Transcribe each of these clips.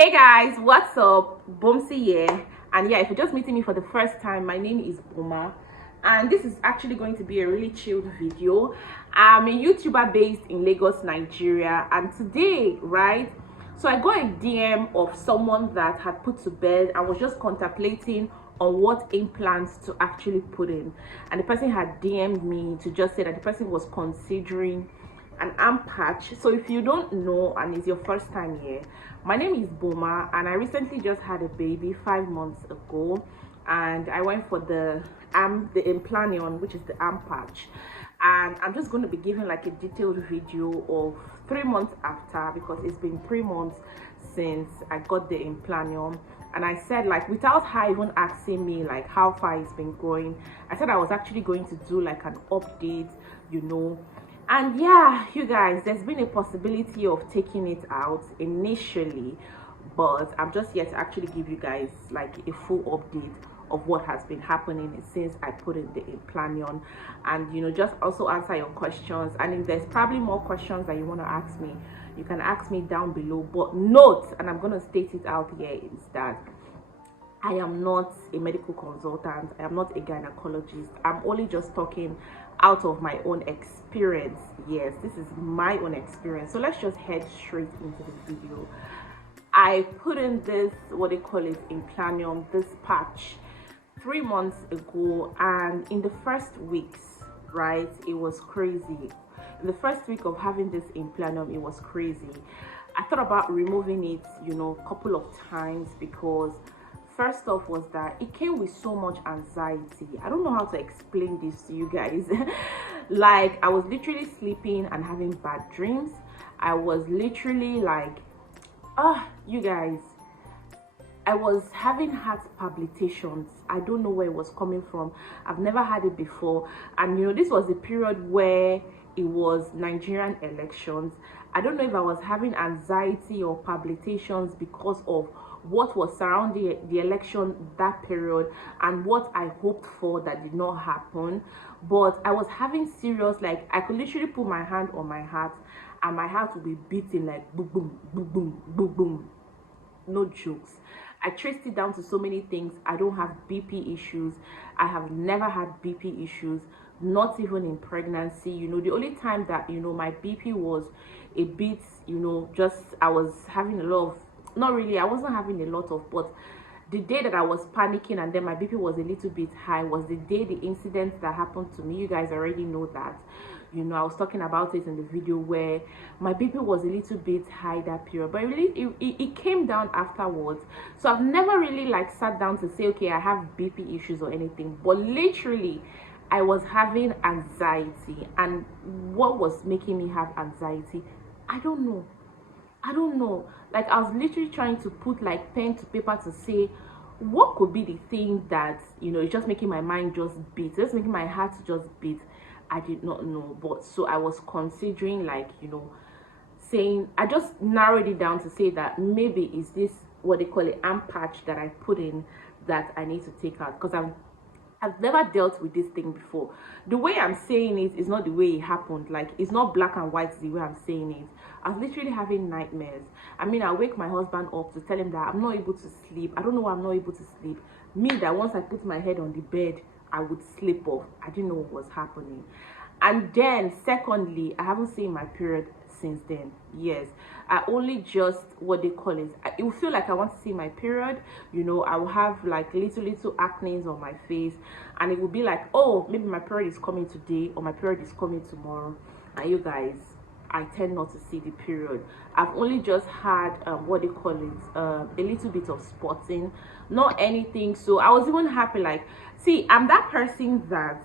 Hey guys, what's up? Bomsi here. And yeah, if you're just meeting me for the first time, my name is Boma, and this is actually going to be a really chilled video. I'm a YouTuber based in Lagos, Nigeria, and today, right, so I got a DM of someone that had put to bed and was just contemplating on what implants to actually put in, and the person had DM'd me to just say that the person was considering an arm patch. So if you don't know and it's your first time here, my name is Boma, and I recently just had a baby 5 months ago, and I went for the implanion, which is the arm patch. And I'm just going to be giving like a detailed video of 3 months after, because it's been 3 months since I got the implanion. And I said, like, without her even asking me like how far it's been going, I said I was actually going to do like an update, you know. And yeah, you guys, there's been a possibility of taking it out initially, but I'm just here to actually give you guys like a full update of what has been happening since I put in the implanion, and you know, just also answer your questions. And if there's probably more questions that you want to ask me, you can ask me down below. But note, and I'm going to state it out here, is that I am not a medical consultant. I am not a gynecologist. I'm only just talking out of my own experience. Yes, this is my own experience. So let's just head straight into the video. I put in this, what they call it, implanium, this patch 3 months ago, and in the first weeks, right, it was crazy. In the first week of having this implanium, it was crazy. I thought about removing it, you know, a couple of times, because first off was that it came with so much anxiety. I don't know how to explain this to you guys. Like, I was literally sleeping and having bad dreams. I was literally like, you guys, I was having heart palpitations. I don't know where it was coming from. I've never had it before. And you know, this was the period where it was Nigerian elections. I don't know if I was having anxiety or palpitations because of what was surrounding the election that period and what I hoped for that did not happen. But I was having serious, like, I could literally put my hand on my heart and my heart would be beating like boom boom boom boom boom boom. No jokes. I traced it down to so many things. I don't have BP issues. I have never had BP issues, not even in pregnancy. You know, the only time that, you know, my BP was a bit, you know, just I was having a lot of, not really, I wasn't having a lot of, but the day that I was panicking and then my BP was a little bit high was the day the incident that happened to me. You guys already know that. You know, I was talking about it in the video where my BP was a little bit high that period, but it came down afterwards. So I've never really like sat down to say, okay, I have BP issues or anything, but literally I was having anxiety. And what was making me have anxiety, I don't know. Like, I was literally trying to put like pen to paper to say what could be the thing that, you know, it's just making my mind just beat, just making my heart just beat. I did not know. But so I was considering, like, you know, saying, I just narrowed it down to say that maybe is this what they call an arm patch that I put in that I need to take out, because I've never dealt with this thing before. The way I'm saying it is not the way it happened. Like, it's not black and white the way I'm saying it. I was literally having nightmares. I mean, I wake my husband up to tell him that I'm not able to sleep. I don't know why I'm not able to sleep. Me, that once I put my head on the bed, I would sleep off. I didn't know what was happening. And then secondly, I haven't seen my period since then. Yes, I only just, what they call it, it will feel like I want to see my period. You know, I will have like little acne on my face, and it will be like, oh, maybe my period is coming today or my period is coming tomorrow. And you guys, I tend not to see the period. I've only just had what they call it, a little bit of spotting, not anything. So I was even happy. Like, see, I'm that person that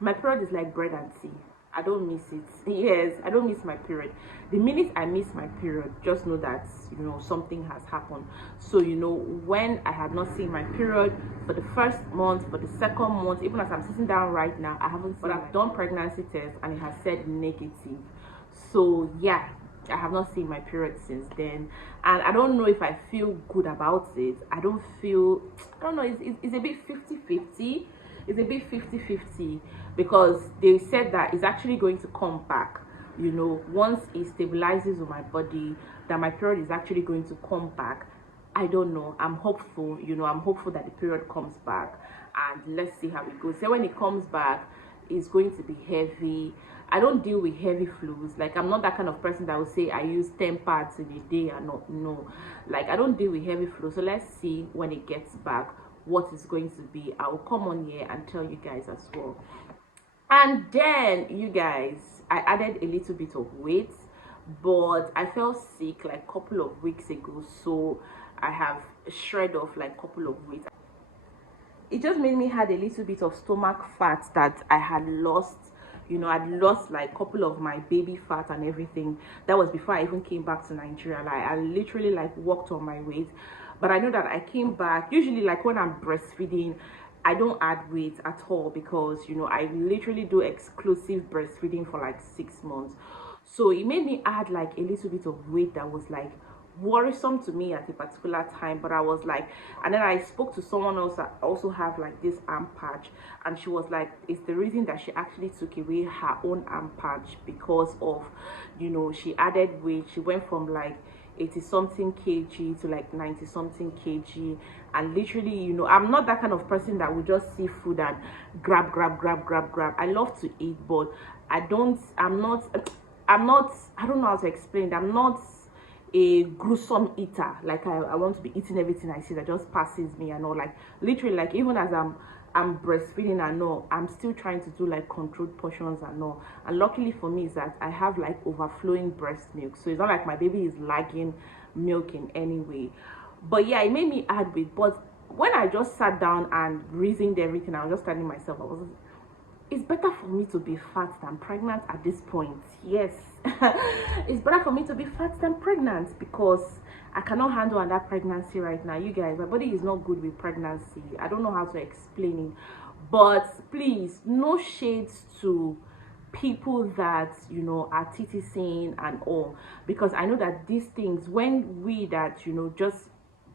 my period is like bread and tea. I don't miss it. Yes, I don't miss my period. The minute I miss my period, just know that, you know, something has happened. So, you know, when I had not seen my period for the first month, for the second month, even as I'm sitting down right now, I haven't seen. But I've done pregnancy tests and it has said negative. So yeah, I have not seen my period since then, and I don't know if I feel good about it. I don't know, it's a bit 50-50. It's a bit 50-50, because they said that it's actually going to come back. you know, once it stabilizes on my body, that my period is actually going to come back. I don't know. I'm hopeful, you know, I'm hopeful that the period comes back, and let's see how it goes. So when it comes back, it's going to be heavy. I don't deal with heavy fluids. Like, I'm not that kind of person that will say I use 10 pads in a day and not, no. Like, I don't deal with heavy fluids. So let's see when it gets back what is going to be. I will come on here and tell you guys as well. And then, you guys, I added a little bit of weight, but I felt sick like a couple of weeks ago, so I have shred off like a couple of weight. It just made me had a little bit of stomach fat that I had lost. You know, I'd lost like a couple of my baby fat and everything. That was before I even came back to Nigeria. Like, I literally like walked on my weight. But I know that I came back, usually like when I'm breastfeeding, I don't add weight at all, because, you know, I literally do exclusive breastfeeding for like 6 months. So it made me add like a little bit of weight that was like worrisome to me at a particular time. But I was like, and then I spoke to someone else that also have like this arm patch, and she was like, it's the reason that she actually took away her own arm patch, because of, you know, she added weight. She went from like 80 something kg to like 90 something kg, and literally, you know, I'm not that kind of person that would just see food and grab. I love to eat, but I'm not, I don't know how to explain it. I'm not a gruesome eater. Like, I want to be eating everything I see that just passes me and all. Like, literally, like, even as I'm breastfeeding and all, I'm still trying to do like controlled portions and all. And luckily for me is that I have like overflowing breast milk, so it's not like my baby is lagging milk in any way. But yeah, it made me add weight. But when I just sat down and reasoned everything, I was just telling myself, it's better for me to be fat than pregnant at this point. Yes. It's better for me to be fat than pregnant, because I cannot handle another pregnancy right now. You guys, my body is not good with pregnancy. I don't know how to explain it. But please, no shades to people that, you know, are TTCing and all, because I know that these things, when we that, you know, just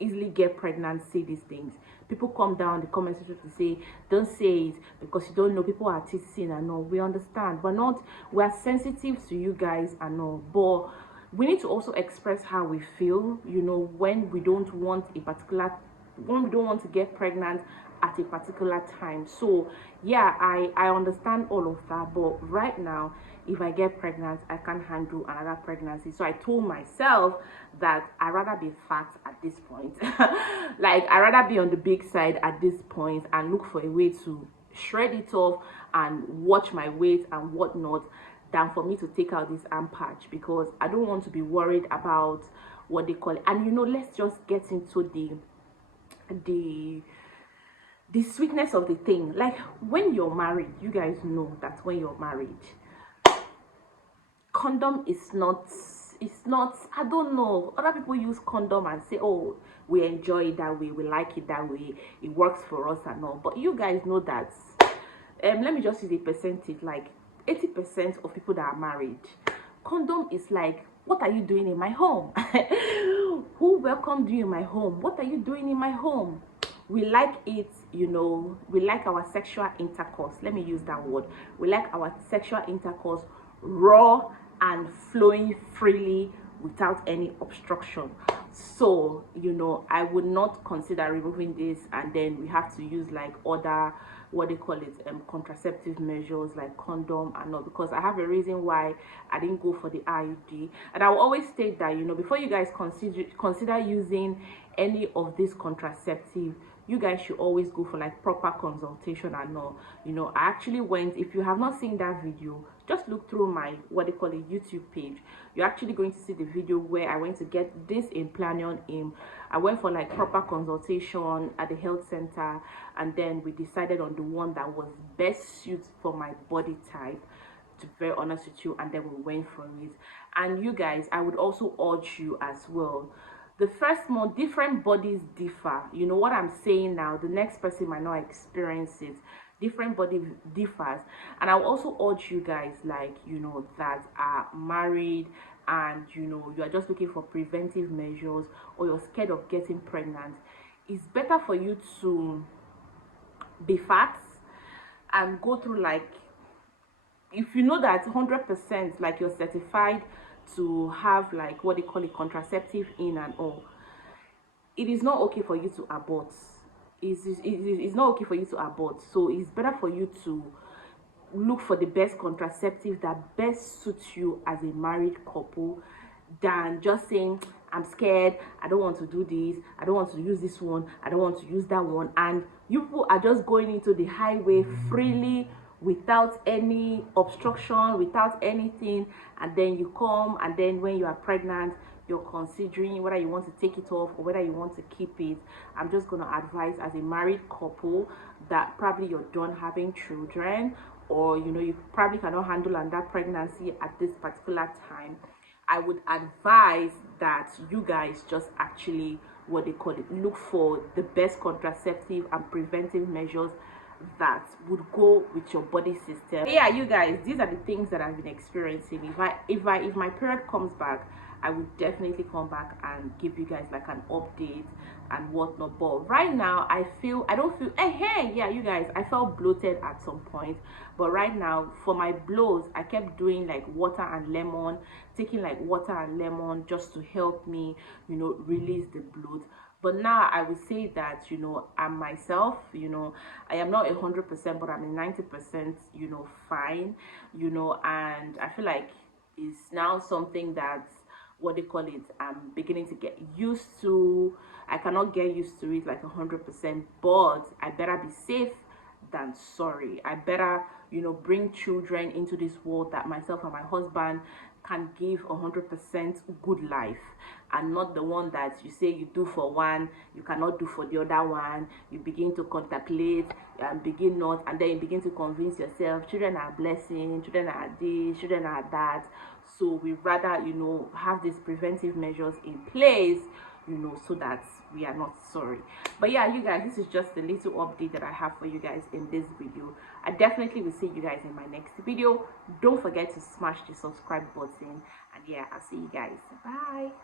easily get pregnant say these things, people come down the comment section to say, don't say it because you don't know, people are teasing and all. We understand, we are sensitive to you guys and all, but we need to also express how we feel, you know, when we don't want to get pregnant at a particular time. So yeah, I understand all of that, but right now, if I get pregnant, I can't handle another pregnancy. So I told myself that I'd rather be fat at this point. Like, I'd rather be on the big side at this point and look for a way to shred it off and watch my weight and whatnot, than for me to take out this arm patch, because I don't want to be worried about what they call it. And you know, let's just get into the sweetness of the thing. Like, when you're married, you guys know that when you're married, condom is not, it's not, I don't know, other people use condom and say, oh, we enjoy it that way, we like it that way, it works for us and all. But you guys know that, let me just use a percentage, like 80% of people that are married, condom is like, what are you doing in my home? Who welcomed you in my home? What are you doing in my home? We like it, you know, we like our sexual intercourse, let me use that word, we like our sexual intercourse raw and flowing freely without any obstruction. So, you know, I would not consider removing this and then we have to use like other, what they call it, contraceptive measures like condom and all, because I have a reason why I didn't go for the IUD. And I will always state that, you know, before you guys consider using any of this contraceptive, you guys should always go for like proper consultation and all. You know, I actually went, if you have not seen that video, just look through my, what they call a YouTube page. You're actually going to see the video where I went to get this implanon in. I went for like proper consultation at the health center, and then we decided on the one that was best suited for my body type, to be very honest with you, and then we went for it. And you guys, I would also urge you as well, the first month, different bodies differ. You know what I'm saying now, the next person might not experience it. Different body differs. And I'll also urge you guys, like, you know, that are married and, you know, you are just looking for preventive measures, or you're scared of getting pregnant, it's better for you to be fat and go through like if you know that 100%, like you're certified to have like what they call a contraceptive in and all, it is not okay for you to abort. It's not okay for you to abort. So it's better for you to look for the best contraceptive that best suits you as a married couple, than just saying, I'm scared, I don't want to do this, I don't want to use this one, I don't want to use that one, and you people are just going into the highway freely without any obstruction, without anything, and then you come, and then when you are pregnant, you're considering whether you want to take it off or whether you want to keep it. I'm just going to advise, as a married couple, that probably you're done having children, or you know, you probably cannot handle that pregnancy at this particular time, I would advise that you guys just actually, what they call it, look for the best contraceptive and preventive measures that would go with your body system. Yeah, you guys, these are the things that I've been experiencing. If my period comes back, I would definitely come back and give you guys like an update and whatnot. But right now, I don't feel, hey, yeah, you guys, I felt bloated at some point. But right now, for my blows, I kept doing like water and lemon, taking like water and lemon just to help me, you know, release the bloat. But now I would say that, you know, I'm myself, you know, I am not 100%, but I'm a 90%, you know, fine, you know, and I feel like it's now something that's, what they call it, I'm beginning to get used to. I cannot get used to it like 100%, but I better be safe than sorry. I better, you know, bring children into this world that myself and my husband can give 100% good life, and not the one that you say you do for one, you cannot do for the other one. You begin to contemplate and begin not, and then you begin to convince yourself children are blessing, children are this, children are that. So we rather, you know, have these preventive measures in place, you know, so that we are not sorry. But yeah, you guys, this is just a little update that I have for you guys in this video. I definitely will see you guys in my next video. Don't forget to smash the subscribe button, and yeah, I'll see you guys. Bye.